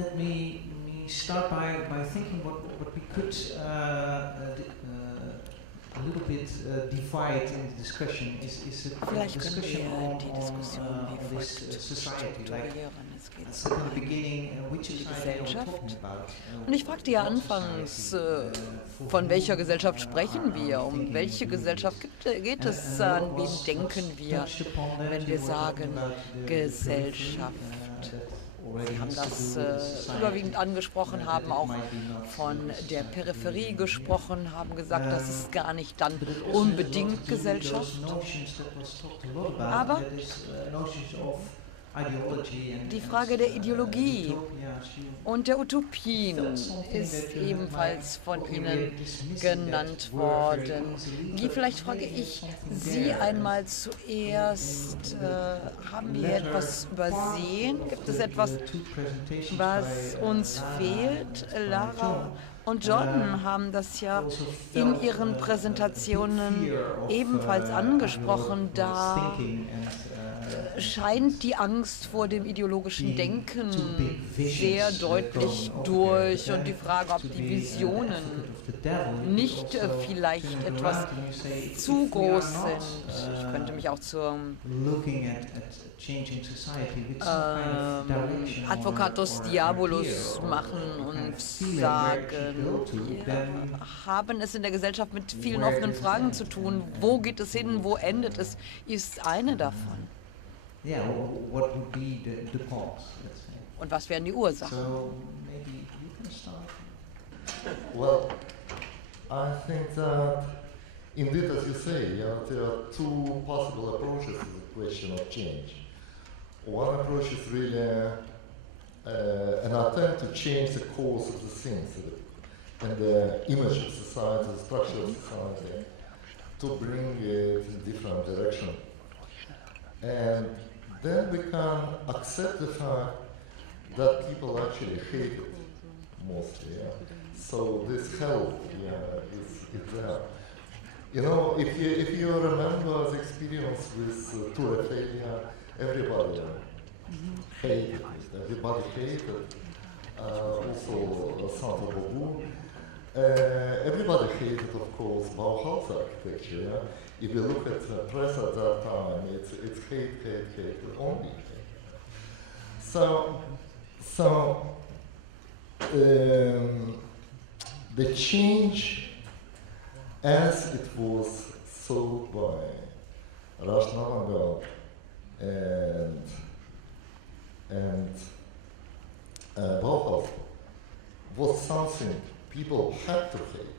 let me start by thinking what we could a little bit divide in the discussion is a discussion on this society, like at the beginning, which society are we talking about? Und ich fragte ja anfangs, von welcher Gesellschaft sprechen wir? Um welche Gesellschaft geht es? An wen denken wir, wenn wir sagen Gesellschaft? Sie haben das überwiegend angesprochen, haben auch von der Peripherie gesprochen, haben gesagt, das ist gar nicht dann unbedingt Gesellschaft. Aber die Frage der Ideologie und der Utopien ist ebenfalls von Ihnen genannt worden. Guy, vielleicht frage ich Sie einmal zuerst, haben wir etwas übersehen? Gibt es etwas, was uns fehlt? Lara und John haben das ja in ihren Präsentationen ebenfalls angesprochen, da scheint die Angst vor dem ideologischen Denken sehr deutlich durch und die Frage, ob die Visionen nicht vielleicht etwas zu groß sind. Ich könnte mich auch zur Advocatus Diabolus machen und sagen, wir haben es in der Gesellschaft mit vielen offenen Fragen zu tun. Wo geht es hin, wo endet es, ist eine davon. Yeah, what would be the cause, let's say. Und was wären die Ursachen? So maybe you can start. Well, I think that indeed, as you say, there are two possible approaches to the question of change. One approach is really an attempt to change the course of the things and the image of society, the structure of society, to bring it in a different direction. And then we can accept the fact that people actually hate it mostly. Yeah? So this help is there. You know, if you remember the experience with Tour failure, everybody hated it. Everybody hated also Santa Bobu. Everybody hated, of course, Bauhaus architecture. Yeah? If you look at the press at that time, it's hate only. So the change as it was sold by Rajnagar and Bauhaus was something people had to hate.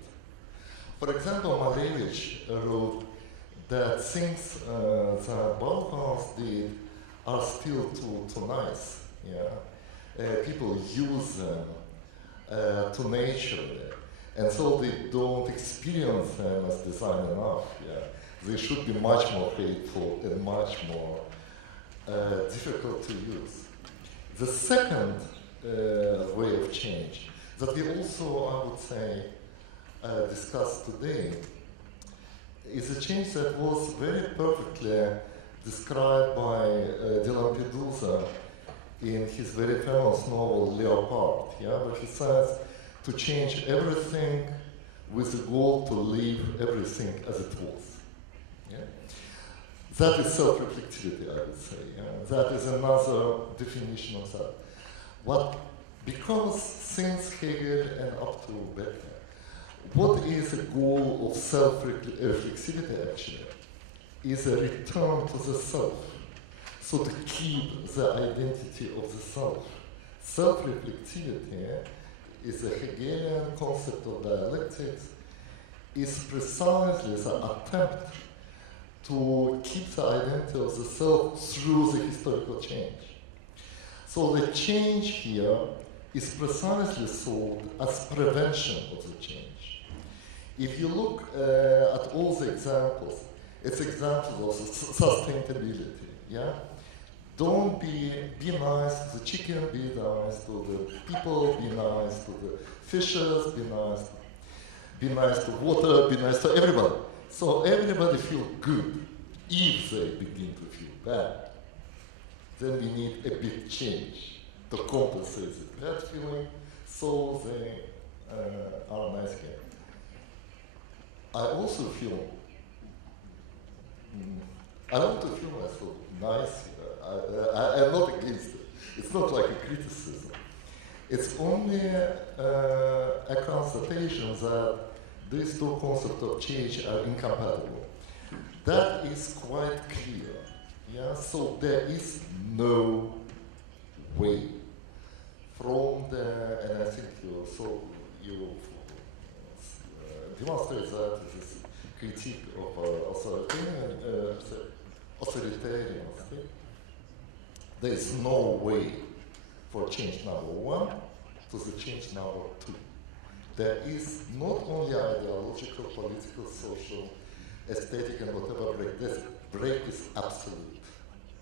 For example, Malevich wrote that things that Bauhaus did are still too nice. Yeah? People use them too naturally, and so they don't experience them as design enough. Yeah? They should be much more hateful and much more difficult to use. The second way of change that we also, I would say, discussed today is a change that was very perfectly described by de Lampedusa in his very famous novel Leopard, yeah, where he says to change everything with the goal to leave everything as it was. Yeah? That is self-reflectivity, I would say. Yeah? That is another definition of that. Because since Hegel and up to Becker, what is the goal of self-reflexivity actually? Is a return to the self. So to keep the identity of the self. Self-reflexivity is a Hegelian concept of dialectics, is precisely the attempt to keep the identity of the self through the historical change. So the change here is precisely sold as prevention of the change. If you look at all the examples, it's examples of sustainability, yeah? Don't be nice to the chicken, be nice to the people, be nice to the fishes, be nice to water, be nice to everybody. So everybody feel good. If they begin to feel bad, then we need a big change. to compensate the bad feeling, so they are nice again. I also feel, I want to feel myself nice here. I'm not against it. It's not like a criticism. It's only a constatation that these two concepts of change are incompatible. That is quite clear. Yeah? So there is no way from the, and I think you demonstrate that this critique of authoritarian state. There is no way for change number one to the change number two. There is not only ideological, political, social, aesthetic, and whatever break. This break is absolute.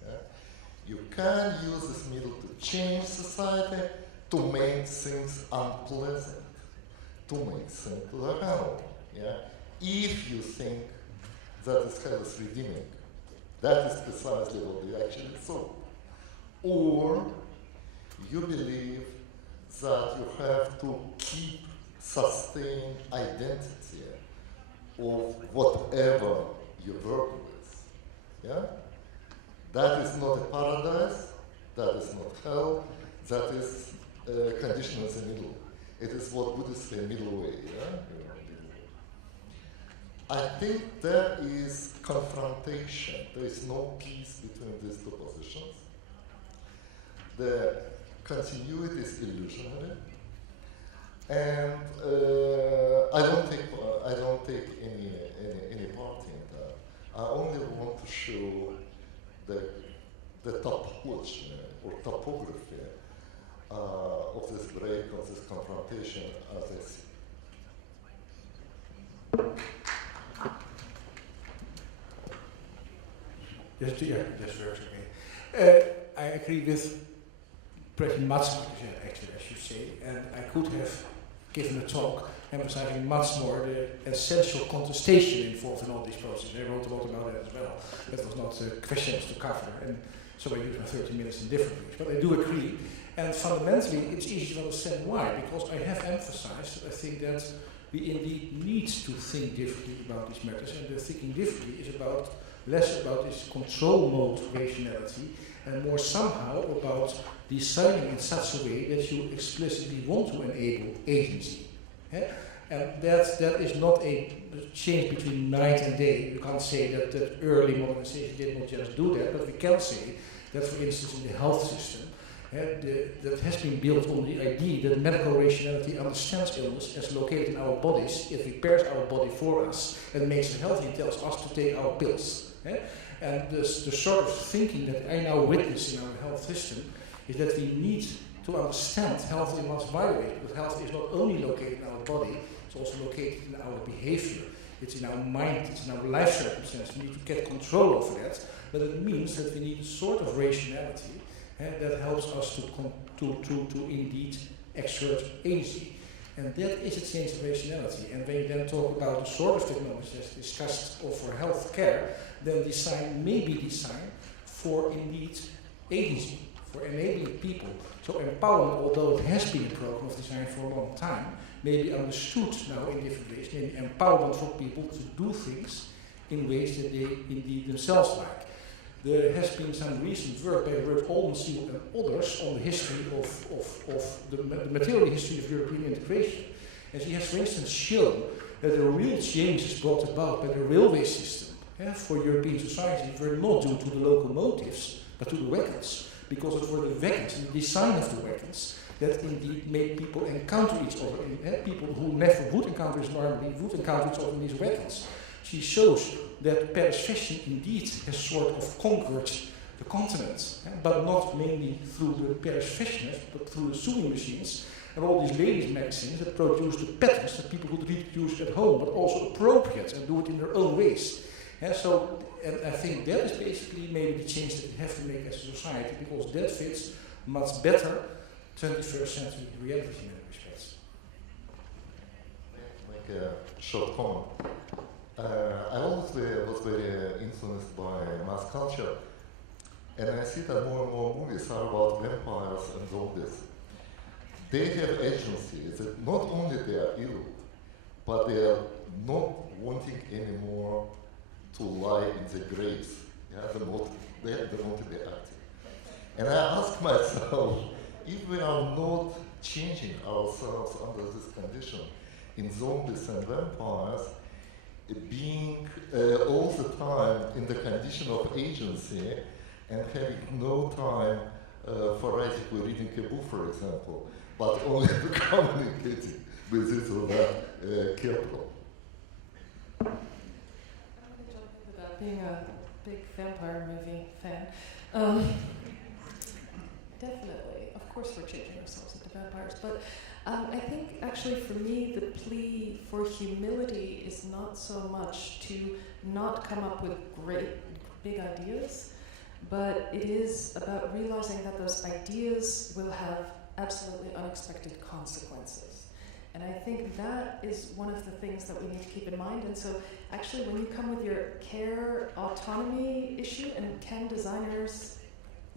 Yeah? You can use this middle to change society, to make things unpleasant, to make things harmful. Yeah? If you think that this kind of redeeming, that is precisely what they actually saw. Or you believe that you have to keep sustained identity of whatever you work with. Yeah? That is not a paradise, that is not hell, that is a condition in the middle. It is what Buddhists say, middle way. Yeah? I think there is confrontation. There is no peace between these two positions. The continuity is illusionary, and I don't take any part in that. I only want to show the topology or topography of this break, of this confrontation as I see. Just works okay. I agree with pretty much what you said, actually, I should say, and I could have given a talk emphasizing much more the essential contestation involved in all these processes. I wrote a lot about that as well. That was not questions to cover, and so I used my 30 minutes in different ways. But I do agree, and fundamentally it's easy to understand why, because I have emphasized that I think that we indeed need to think differently about these matters, and the thinking differently is about less about this control mode rationality and more somehow about designing in such a way that you explicitly want to enable agency. Yeah? And that is not a change between night and day. You can't say that early modernization did not just do that, but we can say that, for instance, in the health system, that has been built on the idea that medical rationality understands illness as located in our bodies, it repairs our body for us, and makes it healthy and tells us to take our pills. And the sort of thinking that I now witness in our health system is that we need to understand health in much wider way, because health is not only located in our body, it's also located in our behavior, it's in our mind, it's in our life circumstances. We need to get control over that, but it means that we need a sort of rationality that helps us to indeed exert agency. And that is a change of rationality. And when you then talk about the sort of technologies that's discussed for health care, then design may be designed for indeed agency, for enabling people. So empowerment, although it has been a program of design for a long time, may be understood now in different ways, maybe empowerment for people to do things in ways that they indeed themselves like. There has been some recent work by Breddels and others on the history of the material history of European integration. And she has, for instance, shown that the real changes brought about by the railway system for European society were not due to the locomotives, but to the wagons. Because it were the wagons and the design of the wagons that indeed made people encounter each other. People who never would encounter each other normally would encounter each other in these wagons. She shows that Paris fashion indeed has sort of conquered the continent, but not mainly through the Paris fashioners, but through the sewing machines and all these ladies' magazines that produce the patterns that people could reproduce at home, but also appropriate and do it in their own ways. And I think that is basically maybe the change that we have to make as a society, because that fits much better 21st century reality in many respects. Make a short comment. I always was very influenced by mass culture, And I see that more and more movies are about vampires and zombies. They have agency. It's not only they are ill, but they are not wanting anymore to lie in the graves. They want to be active. And I ask myself, if we are not changing ourselves under this condition in zombies and vampires, being all the time in the condition of agency and having no time for writing or reading a book, for example, but only communicating with this or that capital. I'm going to jump into that, being a big vampire movie fan. Definitely, of course we're changing ourselves into vampires, but I think actually for me the plea for humility is not so much to not come up with great big ideas, but it is about realizing that those ideas will have absolutely unexpected consequences. And I think that is one of the things that we need to keep in mind. And so actually when you come with your care autonomy issue, and can designers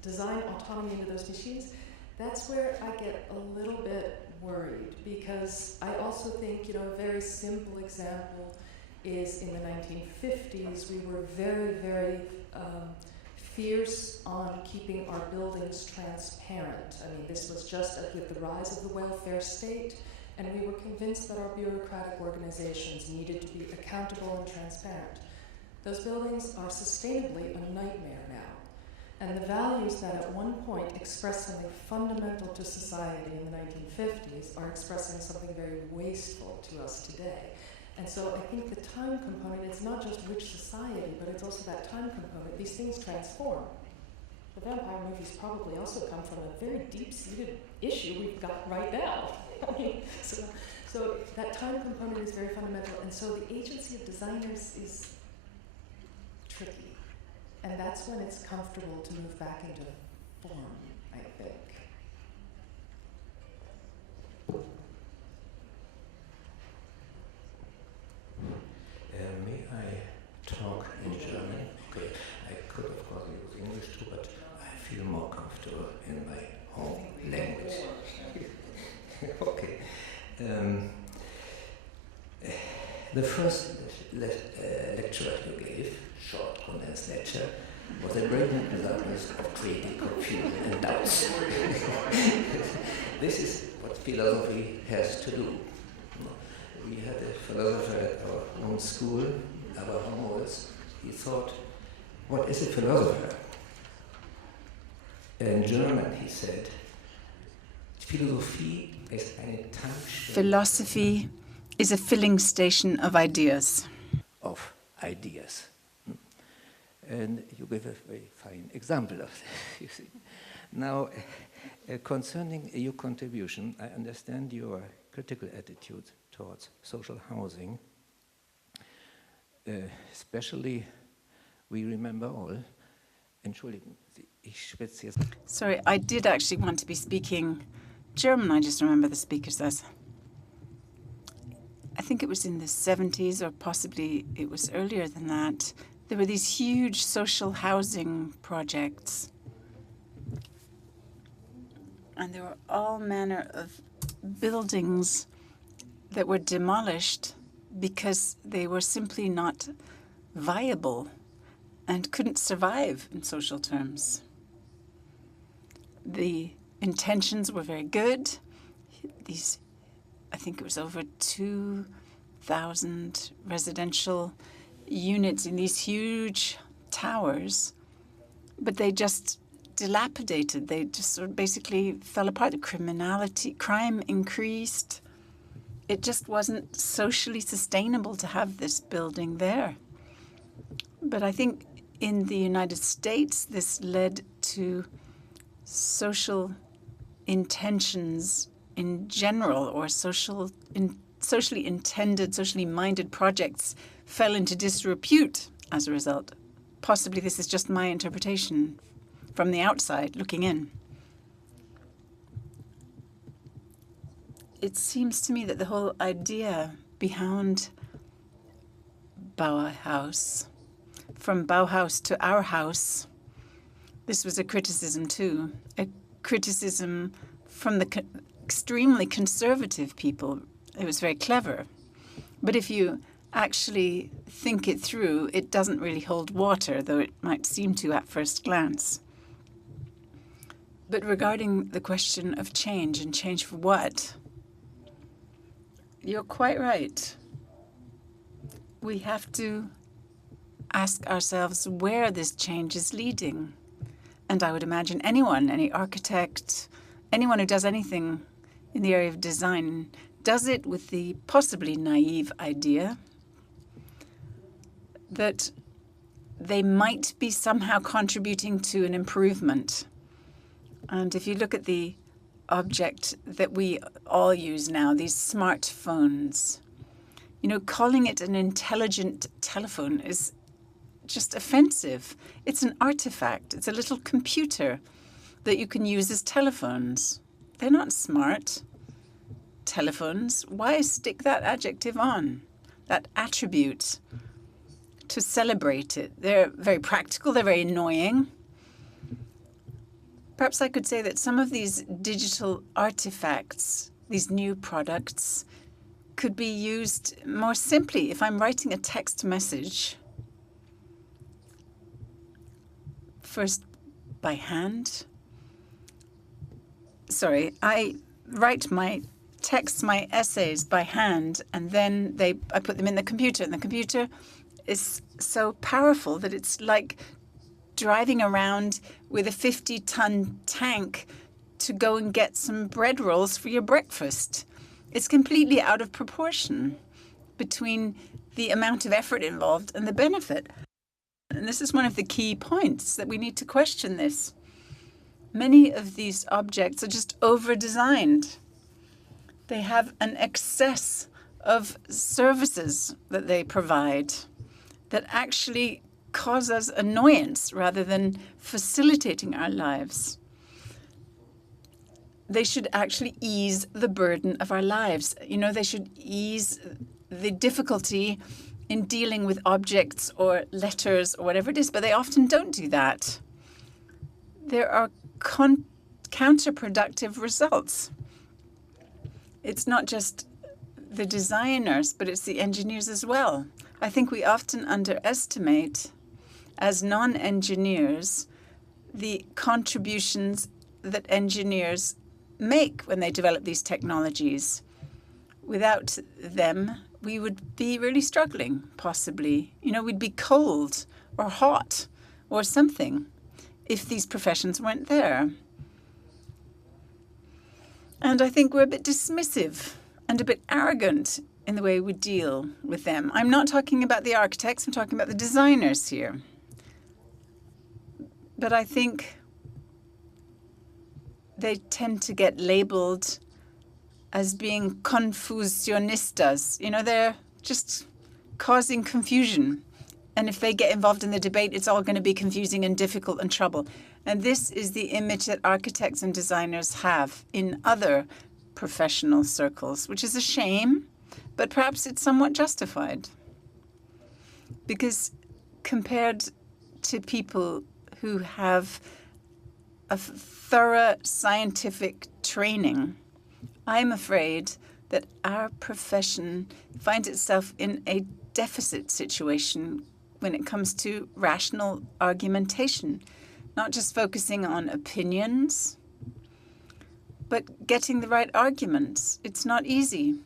design autonomy into those machines, that's where I get a little bit worried, because I also think, you know, a very simple example is in the 1950s, we were very, very fierce on keeping our buildings transparent. I mean, this was just with the rise of the welfare state, and we were convinced that our bureaucratic organizations needed to be accountable and transparent. Those buildings are sustainably a nightmare now. And the values that at one point expressed something fundamental to society in the 1950s are expressing something very wasteful to us today. And so I think the time component, it's not just which society, but it's also that time component. These things transform. The vampire movies probably also come from a very deep-seated issue we've got right now. I mean, so that time component is very fundamental, and so the agency of designers is tricky. And that's when it's comfortable to move back into form, I think. May I talk in German? Okay, I could of course use English too, but I feel more comfortable in my home language. Okay. The first lecture you gave, short condensed lecture, was a brilliant example of creating confusion and doubts. This is what philosophy has to do. We had a philosopher at our own school, House. He thought, what is a philosopher? In German, he said, Philosophie ist eine Tankstelle. Philosophy is a filling station of ideas. Of ideas. And you give a very fine example of that, you see. Now, concerning your contribution, I understand your critical attitude towards social housing. Especially, we remember all, Entschuldigung, ich schwätze jetzt. Sorry, I did actually want to be speaking German, I just remember the speaker says. I think it was in the 70s, or possibly it was earlier than that. There were these huge social housing projects. And there were all manner of buildings that were demolished because they were simply not viable and couldn't survive in social terms. The intentions were very good. These, I think it was over 2,000 residential units in these huge towers, but they just dilapidated. They just sort of basically fell apart. The crime increased. It just wasn't socially sustainable to have this building there. But I think in the United States, this led to social intentions in general, or socially intended, socially minded projects fell into disrepute as a result. Possibly this is just my interpretation from the outside, looking in. It seems to me that the whole idea behind Bauhaus, from Bauhaus to our house, this was a criticism too, a criticism from the extremely conservative people. It was very clever. But if you actually think it through, it doesn't really hold water, though it might seem to at first glance. But regarding the question of change, and change for what, you're quite right. We have to ask ourselves where this change is leading. And I would imagine anyone, any architect, anyone who does anything in the area of design, does it with the possibly naive idea that they might be somehow contributing to an improvement. And if you look at the object that we all use now, these smartphones, you know, calling it an intelligent telephone is just offensive. It's an artifact. It's a little computer that you can use as telephones. They're not smart telephones. Why stick that adjective on, that attribute, to celebrate it? They're very practical. They're very annoying. Perhaps I could say that some of these digital artifacts, these new products, could be used more simply. If I'm writing a text message, first by hand. Sorry, I write my texts, my essays by hand, and then I put them in the computer, and the computer is so powerful that it's like driving around with a 50-ton tank to go and get some bread rolls for your breakfast. It's completely out of proportion between the amount of effort involved and the benefit. And this is one of the key points that we need to question this. Many of these objects are just over-designed. They have an excess of services that they provide that actually cause us annoyance rather than facilitating our lives. They should actually ease the burden of our lives. You know, they should ease the difficulty in dealing with objects or letters or whatever it is, but they often don't do that. There are counterproductive results. It's not just the designers, but it's the engineers as well. I think we often underestimate, as non-engineers, the contributions that engineers make when they develop these technologies. Without them, we would be really struggling, possibly. You know, we'd be cold or hot or something if these professions weren't there. And I think we're a bit dismissive and a bit arrogant in the way we deal with them. I'm not talking about the architects, I'm talking about the designers here. But I think they tend to get labeled as being confusionistas. You know, they're just causing confusion. And if they get involved in the debate, it's all going to be confusing and difficult and trouble. And this is the image that architects and designers have in other professional circles, which is a shame, but perhaps it's somewhat justified. Because compared to people who have a thorough scientific training, I'm afraid that our profession finds itself in a deficit situation when it comes to rational argumentation, not just focusing on opinions, but getting the right arguments. It's not easy.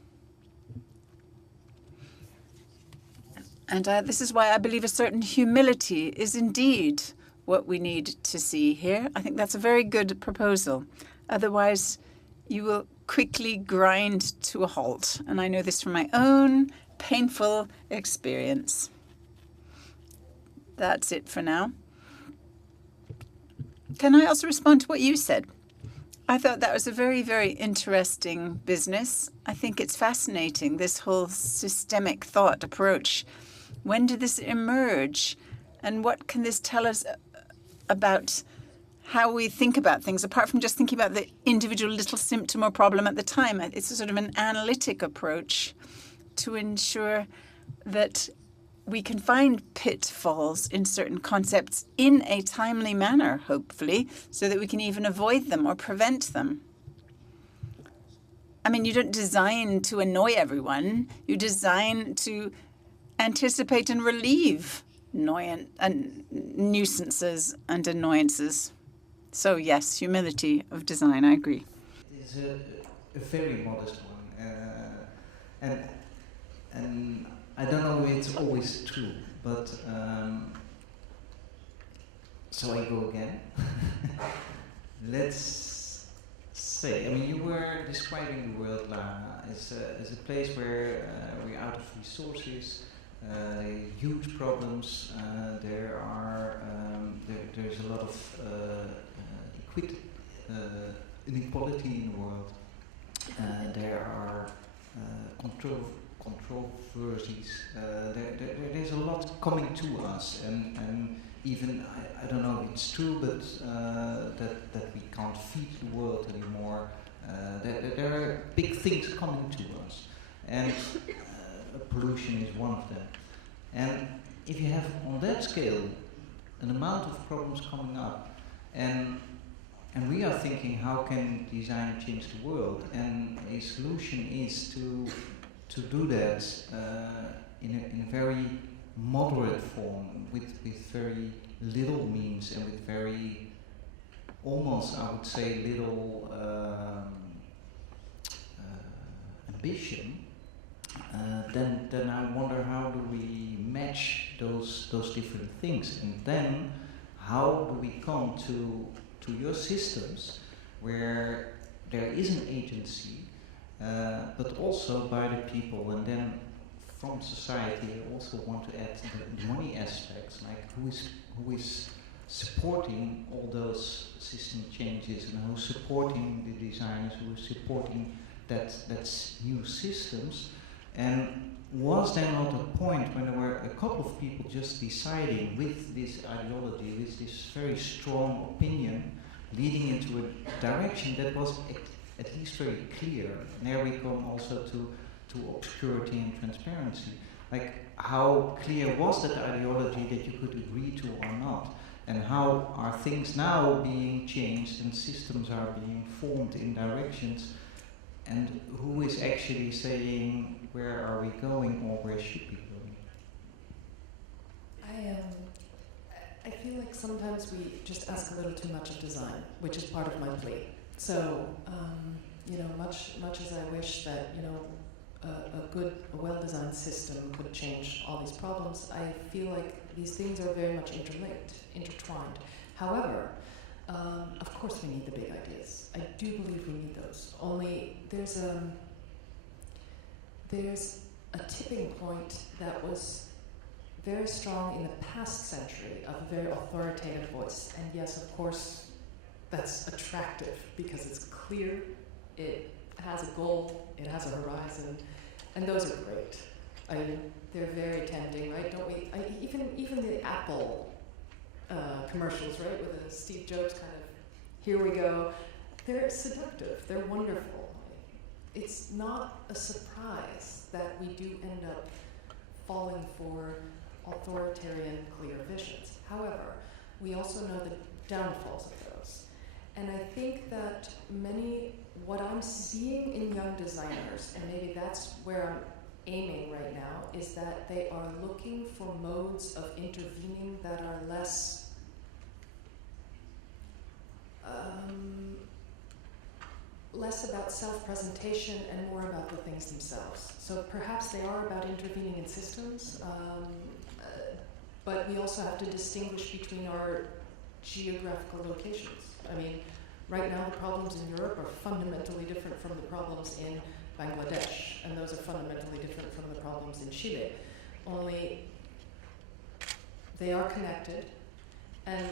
And this is why I believe a certain humility is indeed what we need to see here. I think that's a very good proposal. Otherwise, you will quickly grind to a halt. And I know this from my own painful experience. That's it for now. Can I also respond to what you said? I thought that was a very, very interesting business. I think it's fascinating, this whole systemic thought approach. When did this emerge? And what can this tell us about how we think about things, apart from just thinking about the individual little symptom or problem at the time? It's a sort of an analytic approach to ensure that we can find pitfalls in certain concepts in a timely manner, hopefully, so that we can even avoid them or prevent them. I mean, you don't design to annoy everyone. You design to anticipate and relieve nuisances and annoyances. So yes, humility of design, I agree. It's a very modest one. And I don't know if it's always true, but so I go again. Let's say, I mean, you were describing the world, Lara, as a place where we're out of resources, huge problems. There's a lot of inequality in the world. There are controversies. There's a lot coming to us, and even I don't know if it's true, but that we can't feed the world anymore. There are big things coming to us, and pollution is one of them. And if you have on that scale an amount of problems coming up, and we are thinking, how can design change the world? And a solution is to do that in a very moderate form, with very little means and with very, almost I would say, little ambition. Then I wonder, how do we match those different things, and then how do we come to your systems where there is an agency, but also by the people, and then from society I also want to add the money aspects, like who is supporting all those system changes, and who's supporting the designers, who is supporting that's new systems. And was there not a point when there were a couple of people just deciding with this ideology, with this very strong opinion, leading into a direction that was at least very clear? And there we come also to obscurity and transparency. Like, how clear was that ideology that you could agree to or not? And how are things now being changed and systems are being formed in directions? And who is actually saying, where are we going, or where should we go? I feel like sometimes we just ask a little too much of design, which is part of my plea. So, much as I wish that, a well-designed system could change all these problems, I feel like these things are very much intertwined. However, of course we need the big ideas. I do believe we need those. Only there's a tipping point that was very strong in the past century of a very authoritative voice. And yes, of course, that's attractive because it's clear, it has a goal, it has a horizon, and those are great. I mean, they're very tempting, right? Don't we? Even the Apple commercials, right, with the Steve Jobs kind of, here we go. They're seductive. They're wonderful. It's not a surprise that we do end up falling for authoritarian, clear visions. However, we also know the downfalls of those. And I think that what I'm seeing in young designers, and maybe that's where I'm aiming right now, is that they are looking for modes of intervening that are less about self-presentation and more about the things themselves. So perhaps they are about intervening in systems, but we also have to distinguish between our geographical locations. I mean, right now the problems in Europe are fundamentally different from the problems in Bangladesh, and those are fundamentally different from the problems in Chile. Only they are connected, and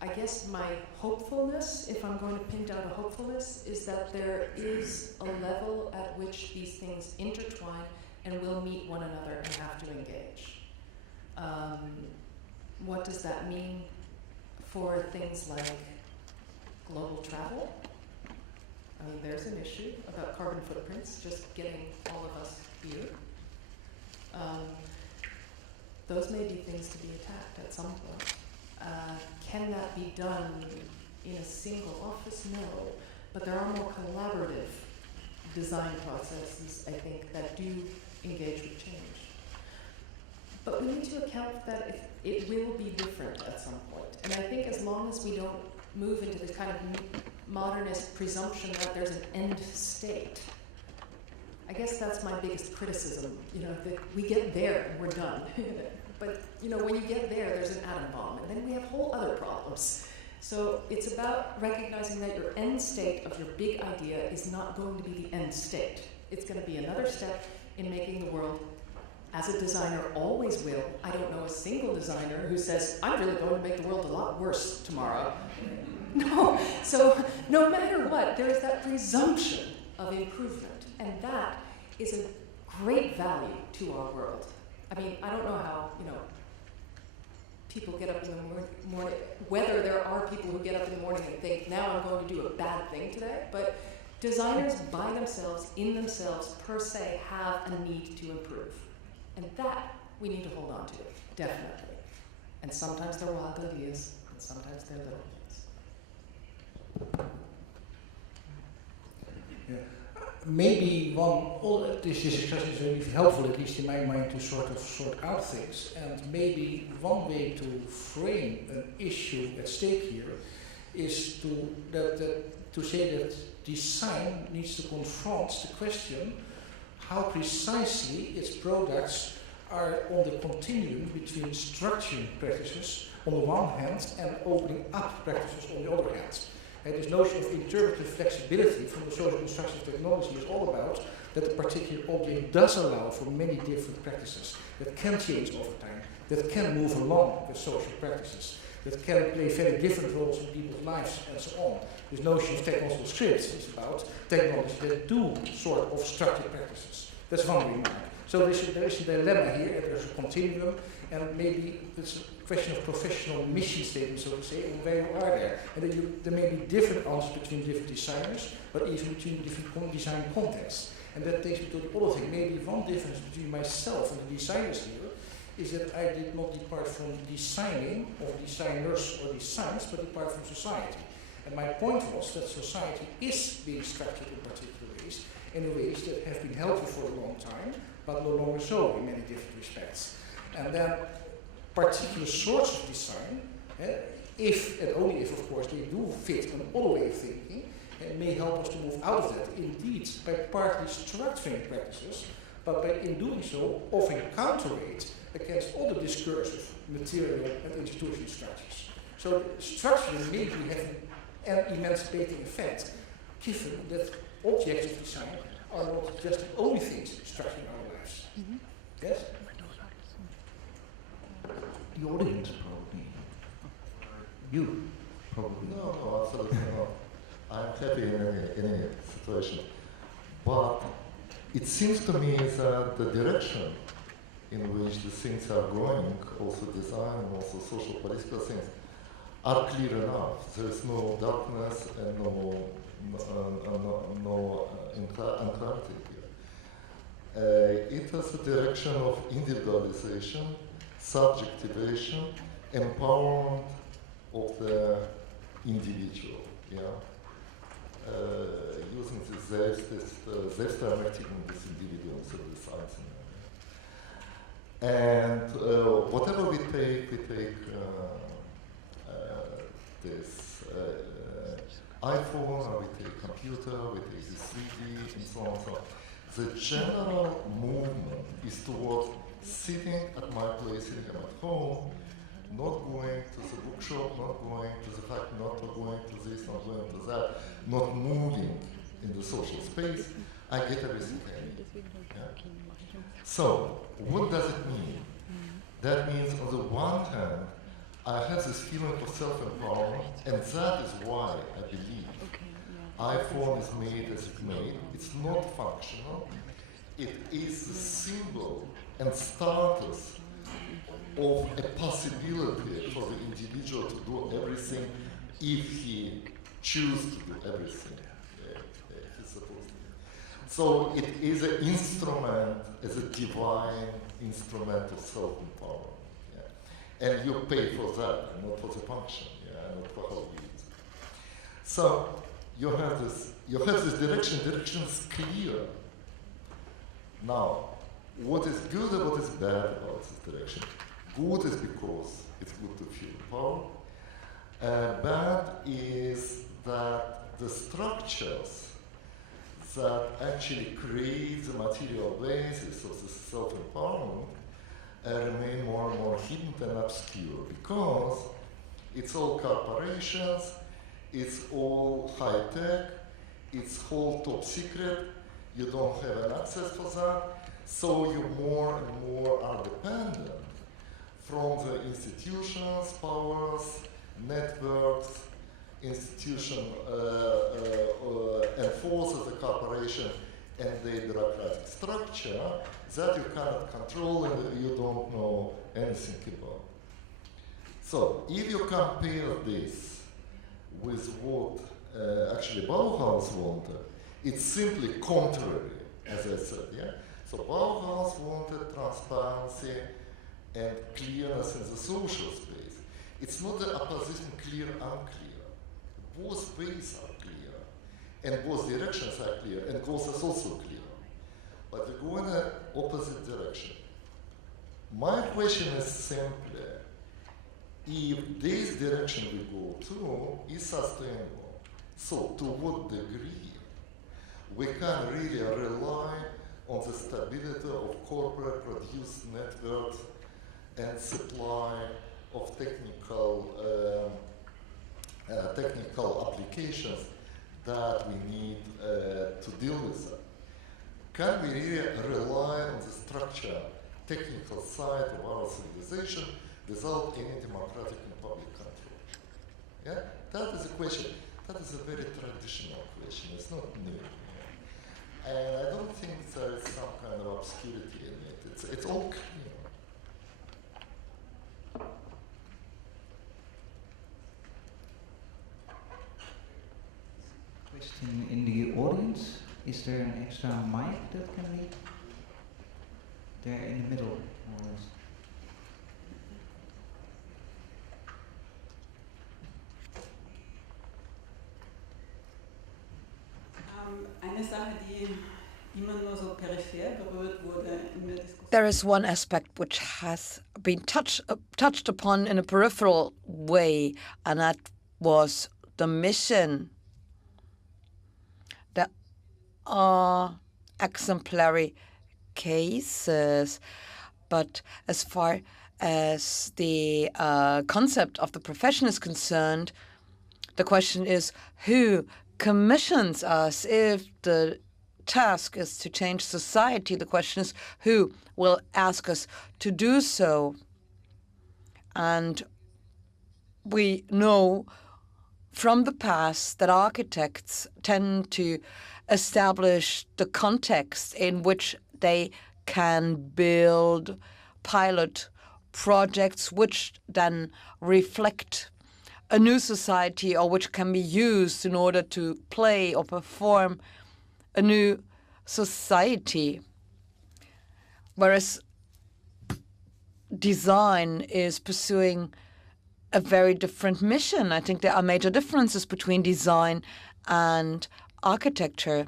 I guess my hopefulness, if I'm going to pin down a hopefulness, is that there is a level at which these things intertwine and will meet one another and have to engage. What does that mean for things like global travel? I mean, there's an issue about carbon footprints, just getting all of us here. those may be things to be attacked at some point. Can that be done in a single office? No, but there are more collaborative design processes, I think, that do engage with change. But we need to account that it will be different at some point. And I think as long as we don't move into this kind of modernist presumption that there's an end state, I guess that's my biggest criticism, that we get there and we're done. But, when you get there, there's an atom bomb, and then we have whole other problems. So it's about recognizing that your end state of your big idea is not going to be the end state. It's going to be another step in making the world, as a designer always will. I don't know a single designer who says, I'm really going to make the world a lot worse tomorrow. No, so no matter what, there is that presumption of improvement. And that is a great value to our world. I mean, I don't know how, people get up in the morning, whether there are people who get up in the morning and think, now I'm going to do a bad thing today, but designers by themselves, in themselves, per se, have a need to improve. And that we need to hold on to, definitely. And sometimes they're wild ideas, and sometimes they're little things. Yeah. Maybe this discussion is really helpful, at least in my mind, to sort out things. And maybe one way to frame an issue at stake here is to say that design needs to confront the question how precisely its products are on the continuum between structuring practices on the one hand and opening up practices on the other hand. And this notion of interpretive flexibility from the social construction technology is all about that a particular object does allow for many different practices that can change over time, that can move along with social practices, that can play very different roles in people's lives and so on. This notion of technological scripts is about technologies that do sort of structured practices. That's one remark. So there is a dilemma here, and there's a continuum, and maybe it's a question of professional mission statement, so to say, and where you are there. And there may be different answers between different designers, but even between different design contexts. And that takes me to the other thing. Maybe one difference between myself and the designers here is that I did not depart from designing or designers or designs, but depart from society. And my point was that society is being structured in particular ways, in ways that have been helpful for a long time, but no longer so in many different respects. And then particular sorts of design, if and only if, of course, they do fit an other way of thinking, and may help us to move out of that, indeed, by partly structuring practices, but by, in doing so, offering counterweight against all the discursive, material, and institutional structures. So structuring may be having an emancipating effect, given that objects of design are not just the only things structuring our lives. Mm-hmm. Yes? The audience probably. You probably. No, absolutely not. I'm happy in any situation. But it seems to me that the direction in which the things are going, also design and also social political things, are clear enough. There is no darkness and no unclarity here. It has a direction of individualization, subjectivation, empowerment of the individual. Yeah, using the Selbstermächtigung des Individuums of the science. And whatever we take this iPhone, or we take computer, we take the 3D, and so on and so on. The general movement is toward sitting at my place here at home, not going to the bookshop, not going to the factory, not going to this, not going to that, not moving in the social space. I get everything I need. Yeah. So, what does it mean? That means, on the one hand, I have this feeling of self-empowerment, and that is why I believe iPhone is made as it's made. It's not functional. It is the symbol and status of a possibility for the individual to do everything if he chooses to do everything he's supposed to. So it is an instrument, as a divine instrument of self-empowerment. And you pay for that, and not for the function, not for how you use it. So you have this direction. Direction is clear. Now, what is good and what is bad about this direction? Good is because it's good to feel power. Bad is that the structures that actually create the material basis of the self-empowerment remain more and more hidden and obscure, because it's all corporations, it's all high-tech, it's all top secret, you don't have an access for that, so you more and more are dependent from the institutions, powers, networks, institution enforces the corporation and the bureaucratic structure that you cannot control and you don't know anything about. So if you compare this with what actually Bauhaus wanted, it's simply contrary, as I said, So Bauhaus wanted transparency and clearness in the social space. It's not the opposition clear, unclear. Both ways are clear, and both directions are clear, and Groys is also clear. But we go in the opposite direction. My question is simply, if this direction we go to is sustainable, so to what degree we can really rely on the stability of corporate produced networks and supply of technical applications that we need to deal with them. Can we really rely on the structure, technical side of our civilization without any democratic and public control? That is a question. That is a very traditional question. It's not new. And I don't think there is some kind of obscurity in it. It's all clear. Question in the audience. Is there an extra mic that can be there in the middle, more or less? Eine Sache, die immer nur so peripher berührt wurde in der Diskussion. There is one aspect which has been touched upon in a peripheral way, and that was the mission. There are exemplary cases, but as far as the concept of the profession is concerned, the question is who commissions us. If the task is to change society, the question is who will ask us to do so. And we know from the past that architects tend to establish the context in which they can build pilot projects which then reflect a new society, or which can be used in order to play or perform a new society. Whereas design is pursuing a very different mission. I think there are major differences between design and architecture.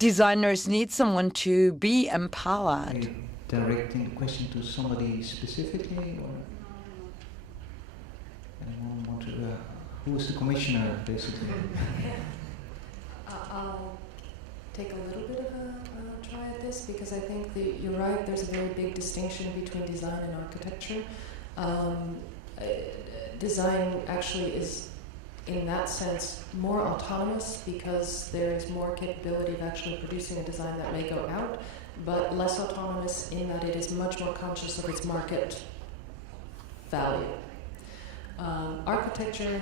Designers need someone to be empowered. Are you directing the question to somebody specifically, or? Anyone want to, who is the commissioner, basically? I'll take a little bit of a try at this, because I think you're right, there's a very big distinction between design and architecture. Design actually is, in that sense, more autonomous, because there is more capability of actually producing a design that may go out, but less autonomous in that it is much more conscious of its market value. Architecture,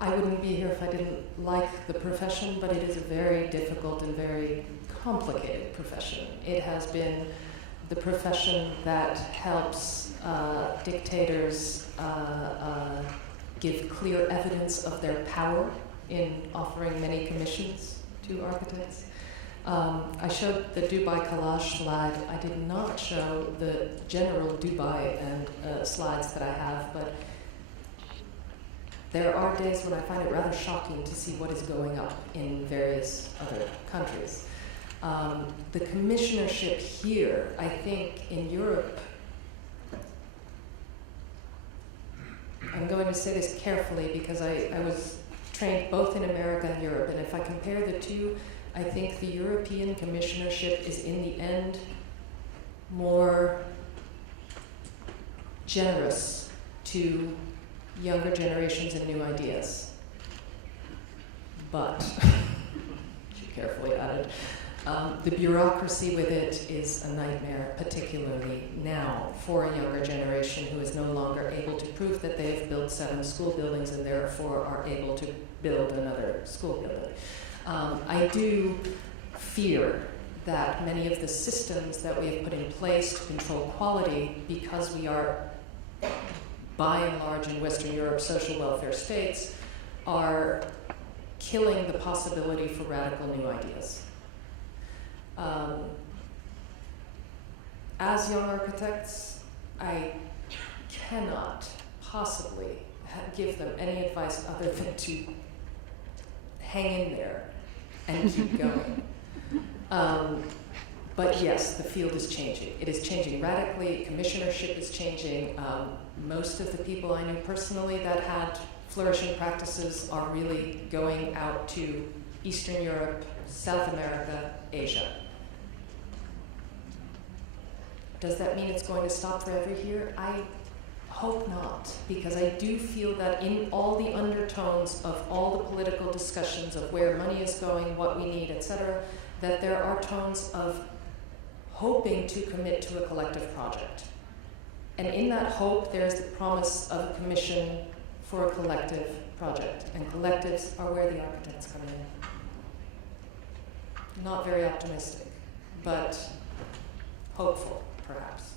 I wouldn't be here if I didn't like the profession, but it is a very difficult and very complicated profession. It has been the profession that helps dictators give clear evidence of their power in offering many commissions to architects. I showed the Dubai collage slide. I did not show the general Dubai and slides that I have, but there are days when I find it rather shocking to see what is going up in various other countries. The commissionership here, I think in Europe, I'm going to say this carefully because I was trained both in America and Europe, and if I compare the two, I think the European commissionership is in the end more generous to younger generations and new ideas. But, she carefully added, the bureaucracy with it is a nightmare, particularly now for a younger generation who is no longer able to prove that they have built 7 school buildings and therefore are able to build another school building. I do fear that many of the systems that we have put in place to control quality, because we are, by and large in Western Europe, social welfare states, are killing the possibility for radical new ideas. As young architects, I cannot possibly give them any advice other than to hang in there and keep going. But yes, the field is changing. It is changing radically. Commissionership is changing. Most of the people I knew personally that had flourishing practices are really going out to Eastern Europe, South America, Asia. Does that mean it's going to stop forever here? I hope not, because I do feel that in all the undertones of all the political discussions of where money is going, what we need, etc., that there are tones of hoping to commit to a collective project. And in that hope, there's the promise of a commission for a collective project. And collectives are where the architects come in. Not very optimistic, but hopeful, perhaps.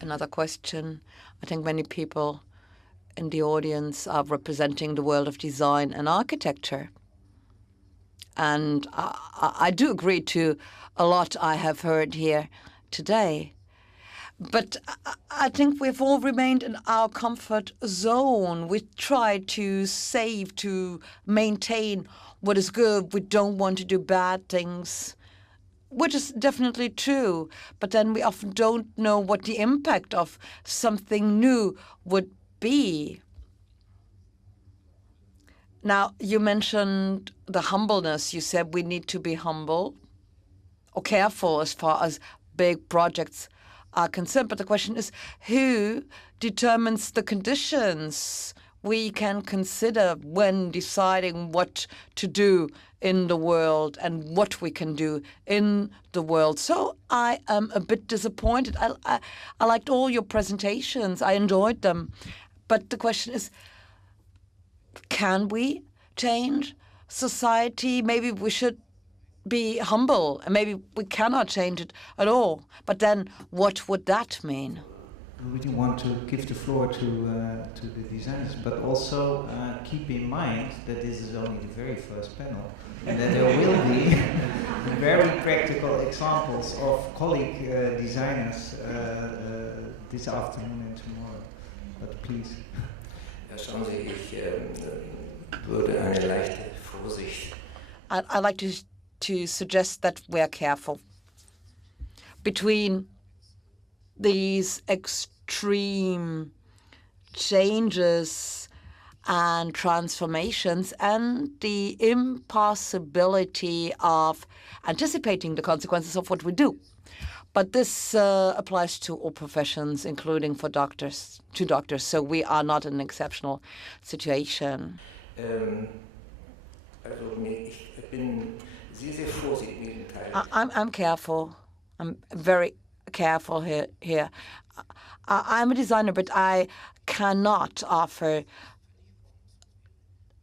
Another question. I think many people in the audience are representing the world of design and architecture. And I do agree to a lot I have heard here today. But I think we've all remained in our comfort zone. We try to save, to maintain what is good. We don't want to do bad things, which is definitely true. But then we often don't know what the impact of something new would be. Now, you mentioned the humbleness. You said we need to be humble or careful as far as big projects are concerned. But the question is, who determines the conditions we can consider when deciding what to do in the world and what we can do in the world? So I am a bit disappointed. I liked all your presentations. I enjoyed them. But the question is, can we change society? Maybe we should be humble, and maybe we cannot change it at all. But then what would that mean? We really want to give the floor to the designers, but also keep in mind that this is only the very first panel, and that there will be very practical examples of colleague designers this afternoon and tomorrow. But please. Ja, schauen Sie, ich würde eine leichte Vorsicht. I'd like to suggest that we are careful between these extreme changes and transformations and the impossibility of anticipating the consequences of what we do. But this applies to all professions, including for doctors, to doctors. So we are not in an exceptional situation. I'm careful. I'm very careful here. I'm a designer, but I cannot offer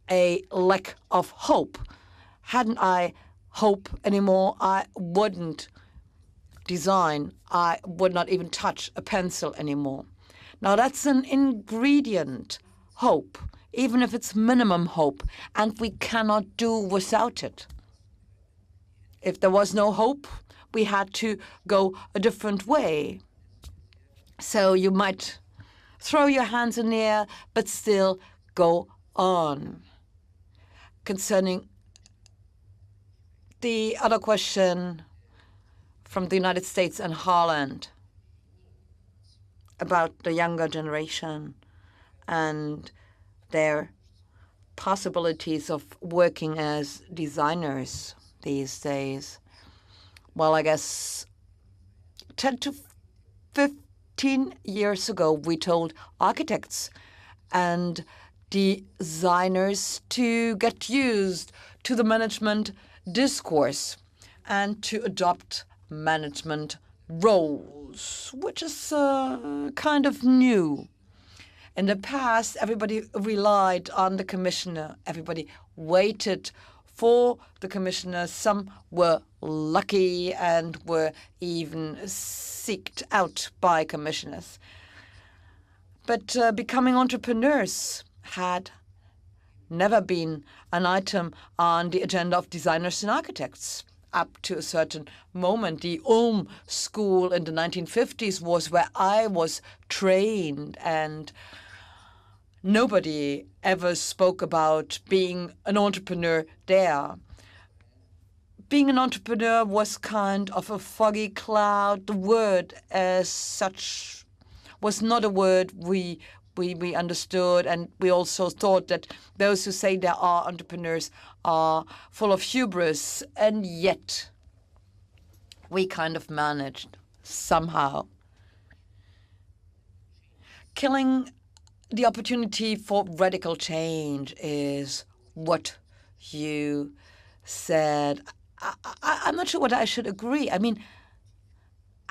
a lack of hope. Hadn't I hope anymore, I wouldn't design. I would not even touch a pencil anymore. Now that's an ingredient, hope, even if it's minimum hope, and we cannot do without it. If there was no hope, we had to go a different way. So you might throw your hands in the air, but still go on. Concerning the other question from the United States and Holland about the younger generation and their possibilities of working as designers these days. Well, I guess 10 to 15 years ago, we told architects and designers to get used to the management discourse and to adopt management roles, which is kind of new. In the past, everybody relied on the commissioner. Everybody waited for the commissioner. Some were lucky and were even seeked out by commissioners. But becoming entrepreneurs had never been an item on the agenda of designers and architects. Up to a certain moment, the Ulm school in the 1950s was where I was trained, and nobody ever spoke about being an entrepreneur there. Being an entrepreneur was kind of a foggy cloud. The word as such was not a word we understood, and we also thought that those who say they are entrepreneurs are full of hubris, and yet we kind of managed somehow. Killing the opportunity for radical change is what you said. I'm not sure whether I should agree. I mean,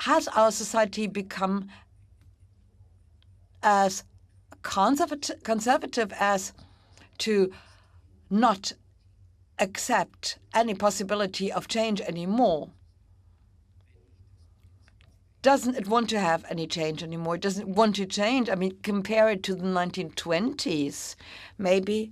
has our society become as conservative as to not accept any possibility of change anymore? Doesn't it want to have any change anymore? Doesn't it want to change? I mean, compare it to the 1920s. Maybe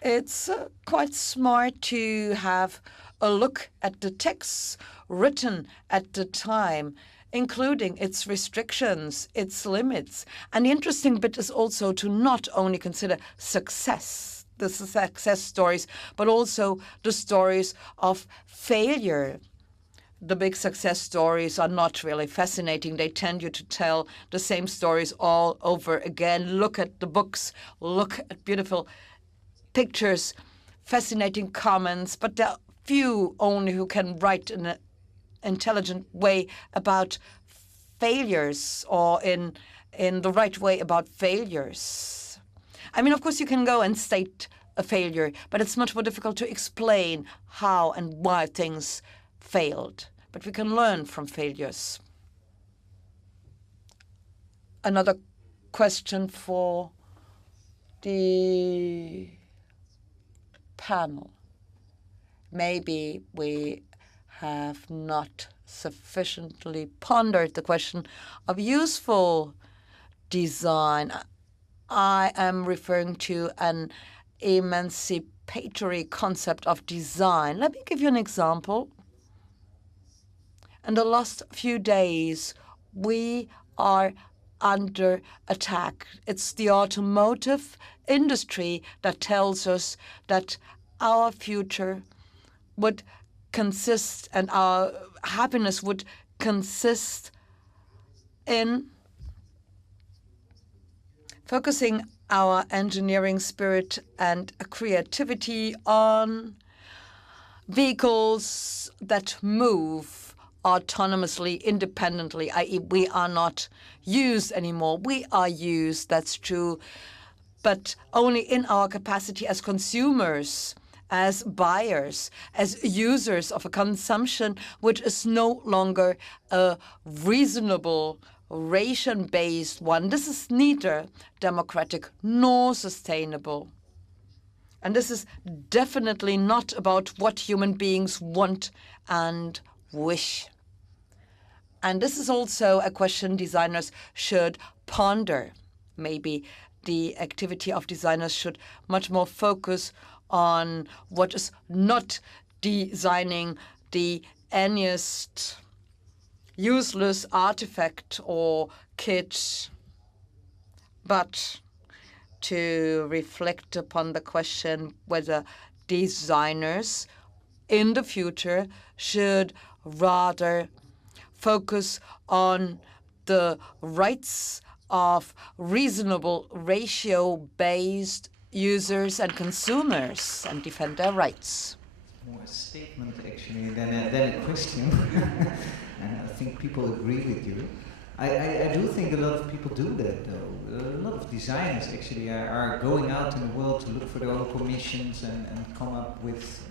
it's quite smart to have a look at the texts written at the time, including its restrictions, its limits. And the interesting bit is also to not only consider success, the success stories, but also the stories of failure. The big success stories are not really fascinating. They tend you to tell the same stories all over again. Look at the books, look at beautiful pictures, fascinating comments, but there are few only who can write in an intelligent way about failures, or in the right way about failures. I mean, of course, you can go and state a failure, but it's much more difficult to explain how and why things failed. But we can learn from failures. Another question for the panel. Maybe we have not sufficiently pondered the question of useful design. I am referring to an emancipatory concept of design. Let me give you an example. In the last few days, we are under attack. It's the automotive industry that tells us that our future would consist, and our happiness would consist in focusing our engineering spirit and creativity on vehicles that move autonomously, independently, i.e. we are not used anymore. We are used, that's true, but only in our capacity as consumers, as buyers, as users of a consumption which is no longer a reasonable, ration-based one. This is neither democratic nor sustainable. And this is definitely not about what human beings want and wish. And this is also a question designers should ponder. maybe the activity of designers should much more focus on what is not designing the anyest useless artifact or kit, but to reflect upon the question whether designers in the future should rather focus on the rights of reasonable ratio-based users and consumers and defend their rights. More a statement actually than a question. And I think people agree with you. I do think a lot of people do that though. A lot of designers actually are going out in the world to look for their own commissions and come up with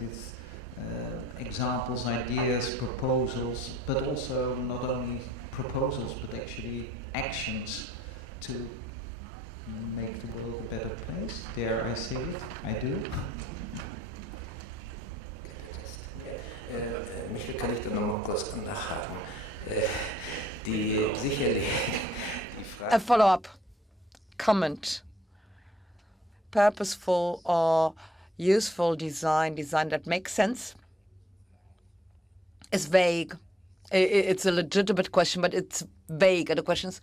examples, ideas, proposals, but also not only proposals but actually actions to make the world a better place. Dare I say it? I do. Michael, kann ich da noch mal kurz nachhaken? A follow-up comment. Purposeful or useful design that makes sense, is vague. It's a legitimate question, but it's vague. And the question is,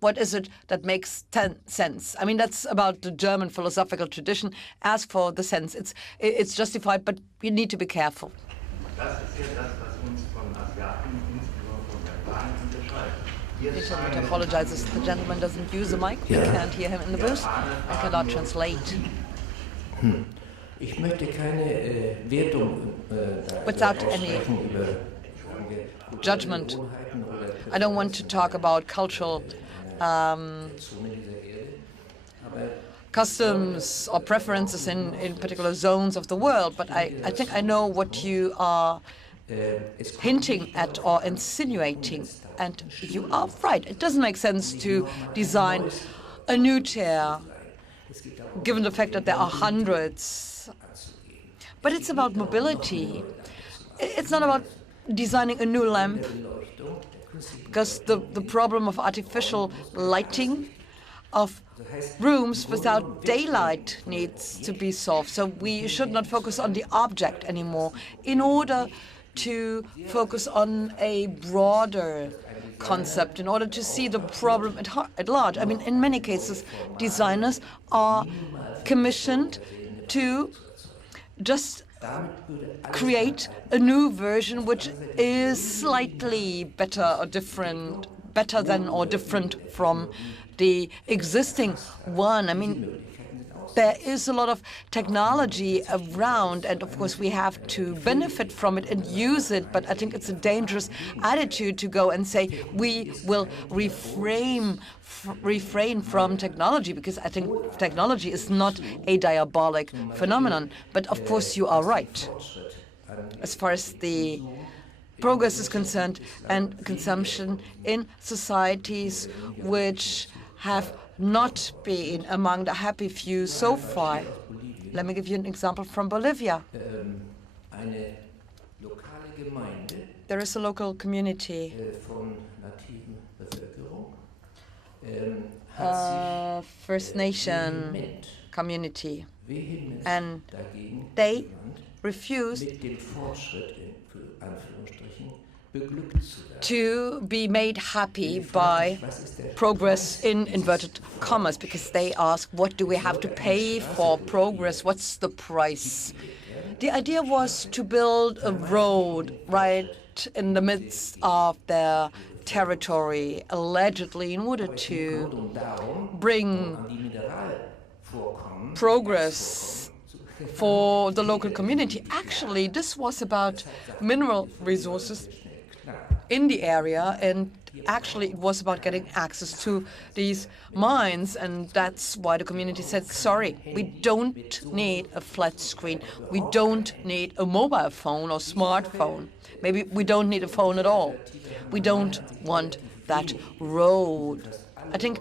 what is it that makes sense? I mean, that's about the German philosophical tradition. As for the sense, it's justified, but we need to be careful. He apologizes. The gentleman doesn't use a mic. We can't hear him in the booth. I cannot translate. Ich möchte keine Wertung without any judgment. I don't want to talk about cultural customs or preferences in particular zones of the world, but I think I know what you are hinting at or insinuating, and you are right. It doesn't make sense to design a new chair, given the fact that there are hundreds. But it's about mobility. It's not about designing a new lamp, because the problem of artificial lighting of rooms without daylight needs to be solved. So we should not focus on the object anymore in order to focus on a broader concept, in order to see the problem at large. I mean, in many cases, designers are commissioned to just create a new version which is slightly better than or different from the existing one. I mean, there is a lot of technology around, and of course we have to benefit from it and use it, but I think it's a dangerous attitude to go and say we will refrain from technology, because I think technology is not a diabolic phenomenon. But of course you are right. As far as the progress is concerned and consumption in societies which have not been among the happy few so far. Let me give you an example from Bolivia. There is a local community, First Nation community, and they refuse to be made happy by progress in inverted commas, because they ask, what do we have to pay for progress? What's the price? The idea was to build a road right in the midst of their territory, allegedly in order to bring progress for the local community. Actually, this was about mineral resources in the area, and actually it was about getting access to these mines, and that's why the community said, sorry, we don't need a flat screen, we don't need a mobile phone or smartphone, maybe we don't need a phone at all, we don't want that road. I think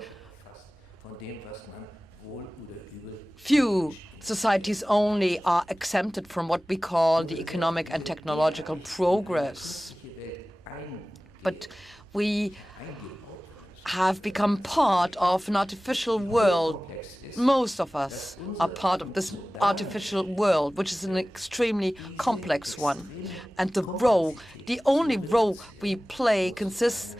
few societies only are exempted from what we call the economic and technological progress. But we have become part of an artificial world. Most of us are part of this artificial world, which is an extremely complex one. And the only role we play consists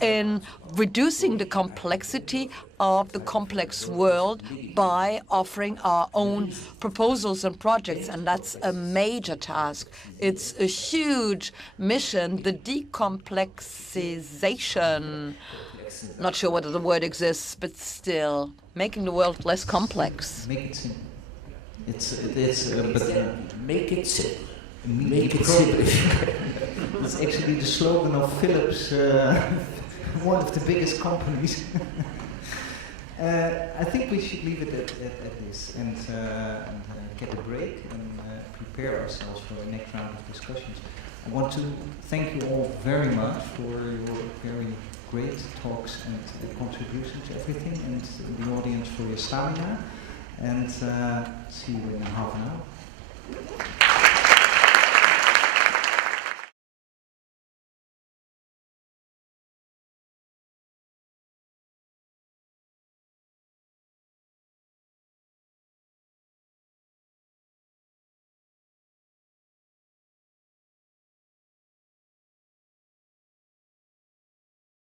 in reducing the complexity of the complex world by offering our own proposals and projects, and that's a major task. It's a huge mission, the decomplexization. Not sure whether the word exists, but still, making the world less complex. Make it simple. Make it simple. Make it simple. It's actually the slogan of Philips, one of the biggest companies. I think we should leave it at this and get a break and prepare ourselves for the next round of discussions. I want to thank you all very much for your very great talks and contributions to everything, and the audience for your stamina. And see you in half an hour.